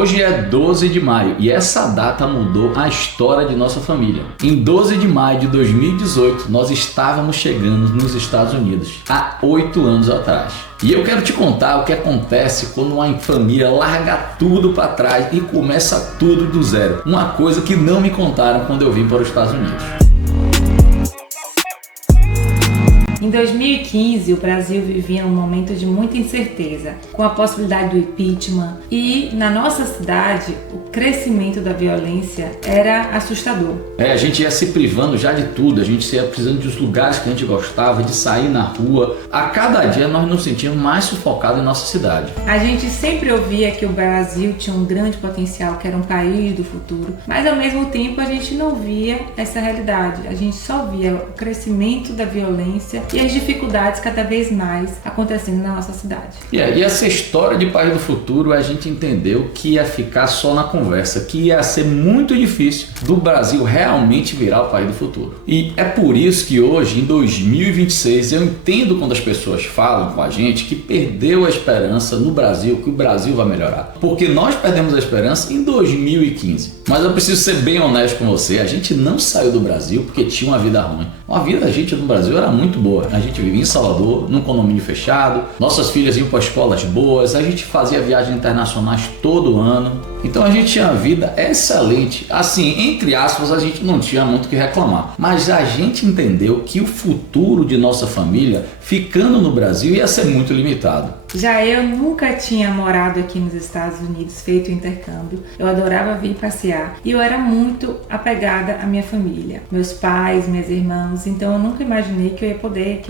Hoje é 12 de maio e essa data mudou a história de nossa família. Em 12 de maio de 2018, nós estávamos chegando nos Estados Unidos, há 8 anos atrás. E eu quero te contar o que acontece quando uma família larga tudo para trás e começa tudo do zero. Uma coisa que não me contaram quando eu vim para os Estados Unidos. Em 2015, o Brasil vivia um momento de muita incerteza, com a possibilidade do impeachment, e na nossa cidade o crescimento da violência era assustador. A gente ia se privando já de tudo, a gente ia precisando dos lugares que a gente gostava, de sair na rua. A cada dia nós nos sentíamos mais sufocados em nossa cidade. A gente sempre ouvia que o Brasil tinha um grande potencial, que era um país do futuro, mas ao mesmo tempo a gente não via essa realidade, a gente só via o crescimento da violência e as dificuldades cada vez mais acontecendo na nossa cidade. E essa história de país do futuro, a gente entendeu que ia ficar só na conversa, que ia ser muito difícil do Brasil realmente virar o país do futuro. E é por isso que hoje, em 2026, eu entendo quando as pessoas falam com a gente que perdeu a esperança no Brasil, que o Brasil vai melhorar. Porque nós perdemos a esperança em 2015. Mas eu preciso ser bem honesto com você, a gente não saiu do Brasil porque tinha uma vida ruim. A vida da gente no Brasil era muito boa. A gente vivia em Salvador, num condomínio fechado, nossas filhas iam para escolas boas, a gente fazia viagens internacionais todo ano. Então a gente tinha uma vida excelente. Assim, entre aspas, a gente não tinha muito o que reclamar. Mas a gente entendeu que o futuro de nossa família, ficando no Brasil, ia ser muito limitado. Já eu nunca tinha morado aqui nos Estados Unidos, feito intercâmbio. Eu adorava vir passear e eu era muito apegada à minha família, meus pais, meus irmãos. Então eu nunca imaginei que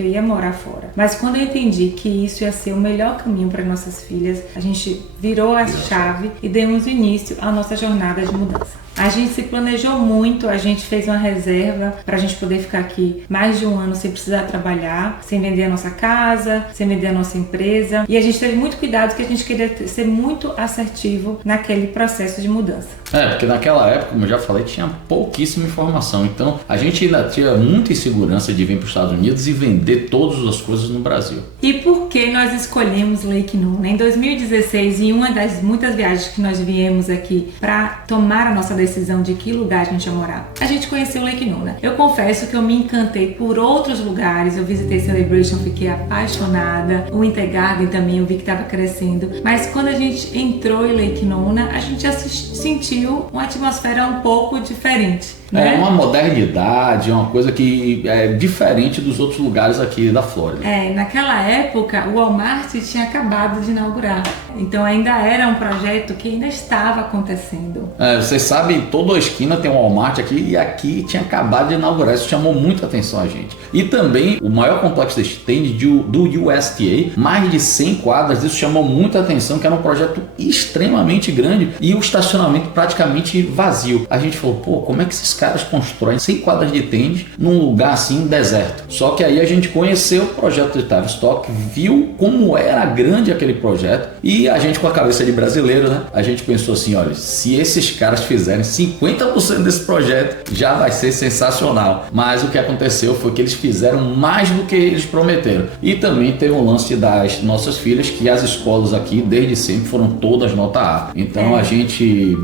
eu ia morar fora. Mas quando eu entendi que isso ia ser o melhor caminho para nossas filhas, a gente virou a chave e demos início à nossa jornada de mudança. A gente se planejou muito, a gente fez uma reserva para a gente poder ficar aqui mais de um ano sem precisar trabalhar, sem vender a nossa casa, sem vender a nossa empresa. E a gente teve muito cuidado porque a gente queria ser muito assertivo naquele processo de mudança. Porque naquela época, como eu já falei, tinha pouquíssima informação. Então a gente ainda tinha muita insegurança de vir para os Estados Unidos e vender todas as coisas no Brasil. E por que nós escolhemos Lake Nona? Em 2016, em uma das muitas viagens que nós viemos aqui para tomar a nossa decisão de que lugar a gente ia morar, a gente conheceu Lake Nona. Eu confesso que eu me encantei por outros lugares. Eu visitei Celebration, fiquei apaixonada. O Winter Garden também eu vi que estava crescendo. Mas quando a gente entrou em Lake Nona, a gente já sentiu uma atmosfera um pouco diferente. É uma modernidade, é uma coisa que é diferente dos outros lugares aqui da Flórida. Naquela época o Walmart tinha acabado de inaugurar, então ainda era um projeto que ainda estava acontecendo. Vocês sabem, toda a esquina tem um Walmart aqui e aqui tinha acabado de inaugurar, isso chamou muita atenção a gente. E também o maior complexo de stand do USTA, mais de 100 quadras, isso chamou muita atenção, que era um projeto extremamente grande e o estacionamento praticamente vazio. A gente falou, como é que esses caras constroem 100 quadras de tênis num lugar assim, deserto? Só que aí a gente conheceu o projeto de Tavistock, viu como era grande aquele projeto e a gente, com a cabeça de brasileiro, né? A gente pensou assim, olha, se esses caras fizerem 50% desse projeto, já vai ser sensacional. Mas o que aconteceu foi que eles fizeram mais do que eles prometeram. E também teve um lance das nossas filhas, que as escolas aqui, desde sempre, foram todas nota A. Então a gente...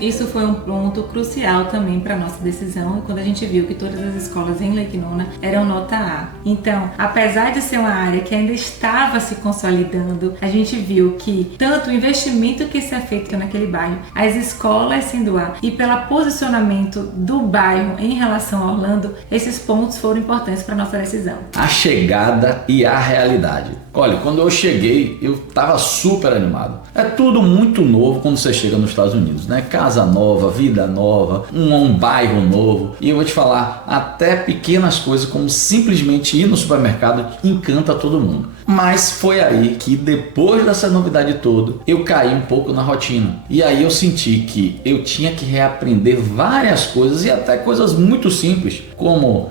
Isso foi um ponto crucial também para nossa decisão, quando a gente viu que todas as escolas em Lake Nona eram nota A. Então, apesar de ser uma área que ainda estava se consolidando, a gente viu que tanto o investimento que se é feito naquele bairro, as escolas sendo A e pelo posicionamento do bairro em relação a Orlando, esses pontos foram importantes para nossa decisão. A chegada e a realidade. Olha, quando eu cheguei, eu estava super animado. É tudo muito novo quando você chega nos Estados Unidos, né? Casa nova, vida nova, um bairro novo. E eu vou te falar, até pequenas coisas como simplesmente ir no supermercado encanta todo mundo. Mas foi aí que, depois dessa novidade toda, eu caí um pouco na rotina. E aí eu senti que eu tinha que reaprender várias coisas e até coisas muito simples, como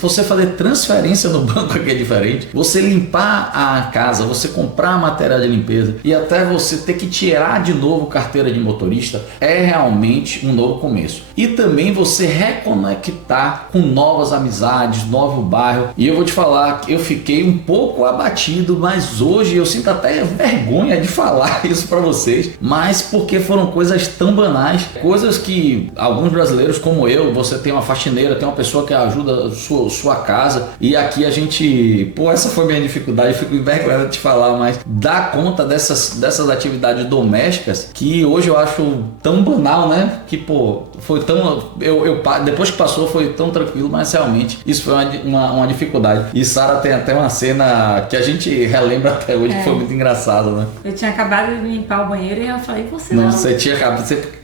você fazer transferência no banco, que é diferente, você limpar a casa, você comprar material de limpeza e até você ter que tirar de novo carteira de motorista, é realmente um novo começo. E também você reconectar com novas amizades, novo bairro. E eu vou te falar que eu fiquei um pouco abatido batido, mas hoje eu sinto até vergonha de falar isso para vocês, mas porque foram coisas tão banais, coisas que alguns brasileiros como eu, você tem uma faxineira, tem uma pessoa que ajuda a sua casa, e aqui a gente, essa foi a minha dificuldade, eu fico envergonhado de te falar, mas dá conta dessas atividades domésticas que hoje eu acho tão banal, né? Que, foi tão... depois que passou foi tão tranquilo, mas realmente isso foi uma dificuldade. E Sara tem até uma cena que a gente relembra até hoje, que foi muito engraçado, né? Eu tinha acabado de limpar o banheiro e eu falei, você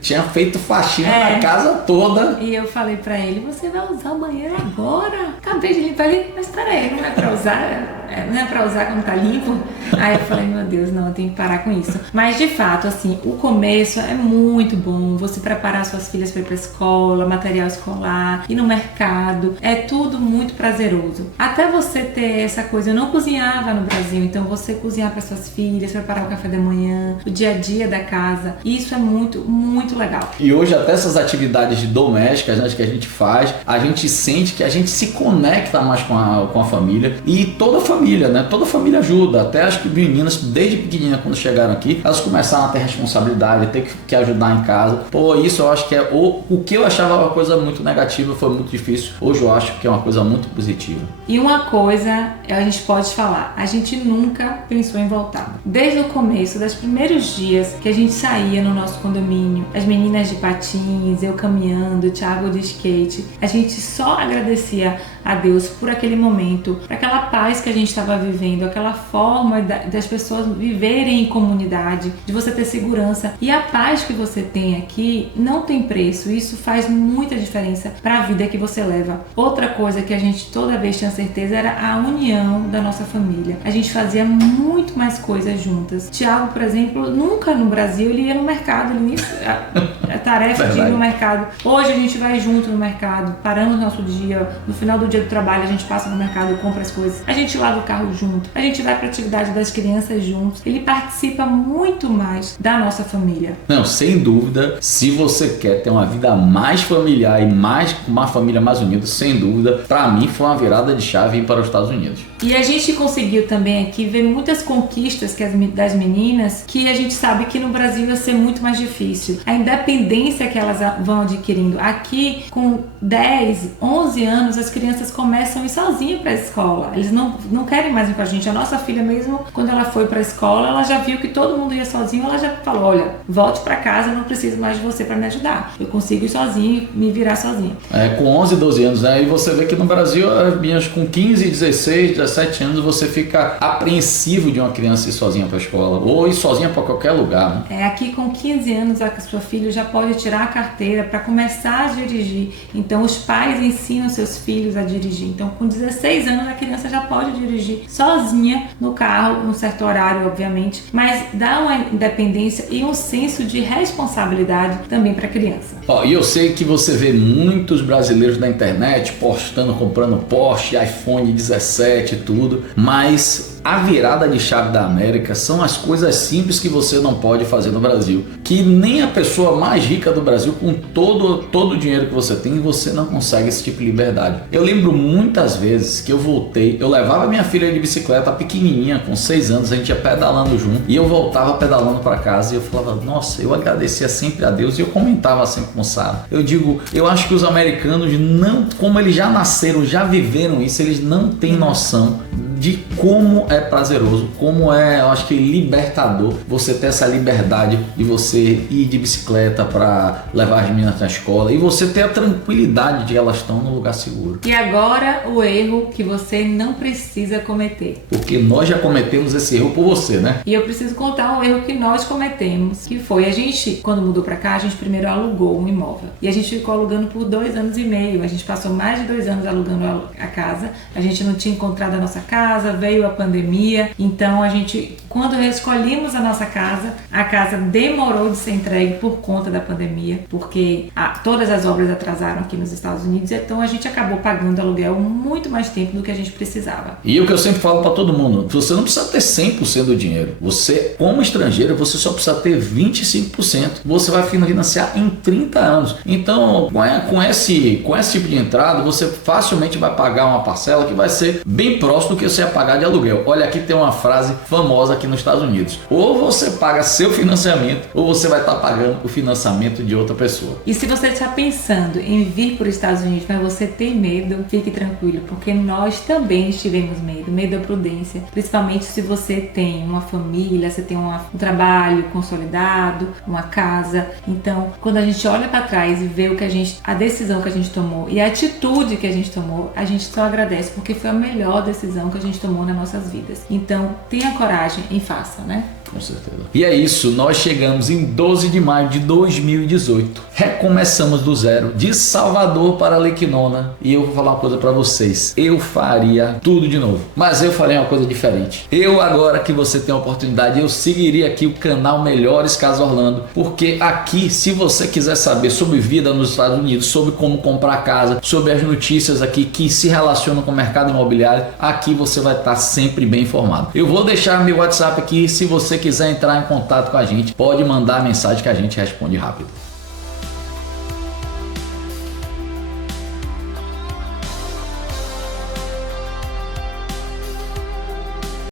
tinha feito faxina na casa toda. E eu falei pra ele, você vai usar o banheiro agora? Acabei de limpar ele, mas peraí, não é pra usar? Não é pra usar quando tá limpo? Aí eu falei, meu Deus, não, eu tenho que parar com isso. Mas de fato, assim, o começo é muito bom. Você preparar suas filhas para ir pra escola, material escolar, ir no mercado, é tudo muito prazeroso. Até você ter essa coisa, eu não cozinhava no Brasil, então você cozinhar para suas filhas, preparar o café da manhã, o dia a dia da casa, isso é muito, muito legal. E hoje até essas atividades domésticas, né, que a gente faz, a gente sente que a gente se conecta mais com a família, e toda a família, né? Toda a família ajuda, até as meninas, desde pequenininha, quando chegaram aqui, elas começaram a ter responsabilidade, ter que ajudar em casa. Isso eu acho que é o que eu achava uma coisa muito negativa, foi muito difícil. Hoje eu acho que é uma coisa muito positiva. E uma coisa a gente pode falar, a gente nunca pensou em voltar. Desde o começo, dos primeiros dias que a gente saía no nosso condomínio, as meninas de patins, eu caminhando, o Thiago de skate, a gente só agradecia a Deus por aquele momento, por aquela paz que a gente estava vivendo, aquela forma das pessoas viverem em comunidade, de você ter segurança. E a paz que você tem aqui não tem preço, isso faz muita diferença para a vida que você leva. Outra coisa que a gente toda vez tinha certeza era a união da nossa família. A gente fazia muito mais coisas juntas. Thiago, por exemplo, nunca no Brasil ele ia no mercado, a tarefa de ir no mercado. Hoje a gente vai junto no mercado, paramos o nosso dia, no final do dia do trabalho a gente passa no mercado e compra as coisas. A gente lava o carro junto, a gente vai para a atividade das crianças juntos. Ele participa muito mais da nossa família. Não, sem dúvida, se você quer ter uma vida mais familiar e uma família mais unida, sem dúvida, para mim foi uma virada de chave ir para os Estados Unidos. E a gente conseguiu também aqui ver muitas conquistas das meninas que a gente sabe que no Brasil ia ser muito mais difícil. A independência que elas vão adquirindo. Aqui, com 10, 11 anos, as crianças começam a ir sozinhas para a escola. Eles não querem mais ir com a gente. A nossa filha mesmo, quando ela foi para a escola, ela já viu que todo mundo ia sozinho, ela já falou, olha, volte para casa, eu não preciso mais de você para me ajudar. Eu consigo ir sozinho, me virar sozinha. Com 11, 12 anos, né? E você vê que no Brasil, as minhas com 15, 16, 17 anos, você fica apreensivo de uma criança ir sozinha para a escola, ou ir sozinha para qualquer lugar, né? Aqui com 15 anos, a sua filha já pode tirar a carteira para começar a dirigir. Então, os pais ensinam seus filhos a dirigir. Então, com 16 anos, a criança já pode dirigir sozinha no carro, num certo horário, obviamente, mas dá uma independência e um senso de responsabilidade também para a criança. E eu sei que você vê muitos brasileiros na internet postando, comprando Porsche, iPhone 17 e tudo, mas a virada de chave da América são as coisas simples que você não pode fazer no Brasil, que nem a pessoa mais rica do Brasil, com todo o dinheiro que você tem, você não consegue esse tipo de liberdade. Eu lembro muitas vezes que eu levava minha filha de bicicleta pequenininha, com 6 anos, a gente ia pedalando junto, e eu voltava pedalando para casa e eu falava, nossa, eu agradecia sempre a Deus, e eu comentava sempre com Sara. Eu acho que os americanos como eles já nasceram, já viveram isso, eles não têm noção de como é prazeroso, como é, eu acho que libertador você ter essa liberdade de você ir de bicicleta para levar as meninas na escola e você ter a tranquilidade de que elas estão num lugar seguro. E agora o erro que você não precisa cometer. Porque nós já cometemos esse erro por você, né? E eu preciso contar um erro que nós cometemos, que foi a gente, quando mudou para cá, a gente primeiro alugou um imóvel. E a gente ficou alugando por 2 anos e meio. A gente passou mais de 2 anos alugando a casa. A gente não tinha encontrado a nossa casa, veio a pandemia, então quando escolhemos a nossa casa, a casa demorou de ser entregue por conta da pandemia, porque todas as obras atrasaram aqui nos Estados Unidos, então a gente acabou pagando aluguel muito mais tempo do que a gente precisava. E o que eu sempre falo para todo mundo, você não precisa ter 100% do dinheiro, você, como estrangeiro, você só precisa ter 25%, você vai financiar em 30 anos, então com esse tipo de entrada, você facilmente vai pagar uma parcela que vai ser bem próximo do que você ia pagar de aluguel. Olha, aqui tem uma frase famosa aqui nos Estados Unidos: ou você paga seu financiamento, ou você vai estar pagando o financiamento de outra pessoa. E se você está pensando em vir para os Estados Unidos, mas você tem medo, fique tranquilo, porque nós também tivemos medo. Medo da prudência, principalmente se você tem uma família, você tem um trabalho consolidado, uma casa. Então, quando a gente olha para trás e vê a decisão que a gente tomou e a atitude que a gente tomou, a gente só agradece, porque foi a melhor decisão que a gente tomou nas nossas vidas. Então, tenha coragem e faça, né? Com certeza. E é isso, nós chegamos em 12 de maio de 2018. Recomeçamos do zero, de Salvador para Lequinona. E eu vou falar uma coisa para vocês: eu faria tudo de novo, mas eu faria uma coisa diferente. Agora que você tem a oportunidade, eu seguiria aqui o canal Melhores Casas Orlando, porque aqui, se você quiser saber sobre vida nos Estados Unidos, sobre como comprar casa, sobre as notícias aqui que se relacionam com o mercado imobiliário, aqui você vai estar sempre bem informado. Eu vou deixar meu WhatsApp aqui, se você quiser entrar em contato com a gente, pode mandar mensagem que a gente responde rápido.